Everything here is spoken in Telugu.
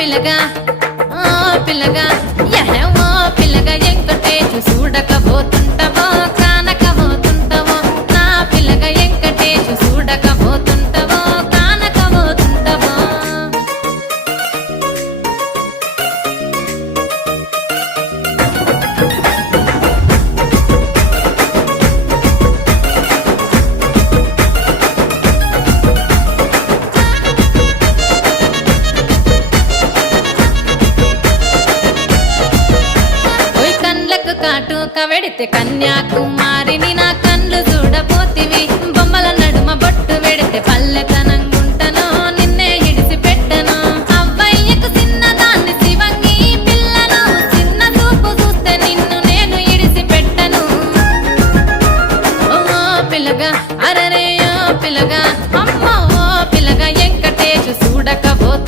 పిల్లగా పిల్లగా యహో పిల్లగా వెంకటేశు చూడకపోతుంటావో కానకపోతుంటావో నా పిల్లగా వెంకటేశు చూడకపోతుంటావో కానకపోతుంటావో ఓయ్ కండ్లకు కాటుక వెడితే కన్యాకుమారిని నా కండ్లు చూడపోతివి బొమ్మల నడుమ బొట్టు వెడితే పల్లె